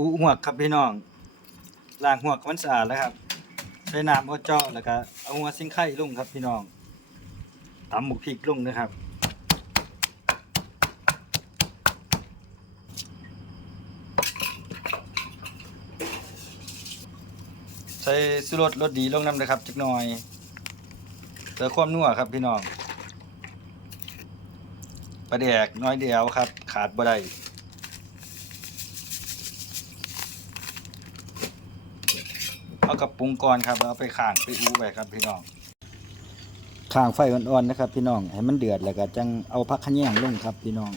อูหัวกครับพี่น้องล้างหัวกมันสะอาดแล้วครับ ใช้น้ำเอาเจาะแล้วก็เอาหัวซิงไข่ลงครับพี่น้องตำหมกพริกลงนะครับใส่สุรสรสดีลงน้ำนะครับจักหน่อยเพื่อความนัวครับพี่น้องปลาแดกน้อยเดียวครับ ขาดบ่ได้ เอากับปรุงก่อนครับแล้วไปข้างไปอู้ไว้ครับพี่น้องข้างไฟอ่อนๆนะครับ พี่น้องให้มันเดือดแล้วก็จังเอาผักขะแยงลงครับ พี่น้อง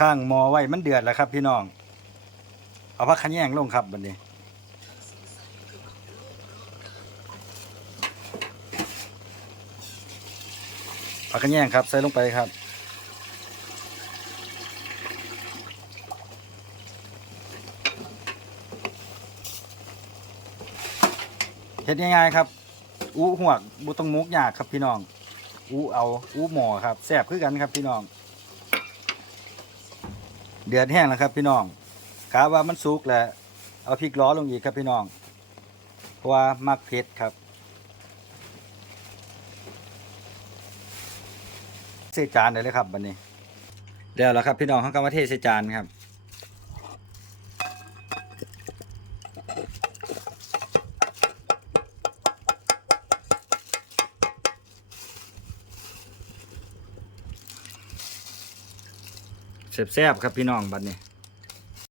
ข้างมอไว้มันเดือดแล้วครับ พี่น้อง เอาผักขะแยงลงครับบัดนี้ผักกระแยงครับใส่ลงไปครับ เฮ็ดง่ายๆครับ อู้หวกบุต้องมุกยากครับพี่น้อง อู้เอา อู้หมอครับแซ่บคือกันครับพี่น้อง เดือดแห้งแล้วครับ พี่น้องกาว่ามันสุกแล้ว เอาพริกล้อลงอีกครับพี่น้อง เพราะว่ามักเผ็ดครับเศษจานเลยครับบันนี้เดี๋ยวแล้วครับ พี่น้องเขางกำมเทใส่จานครับ แซ่บๆครับพี่น้องบัดนี้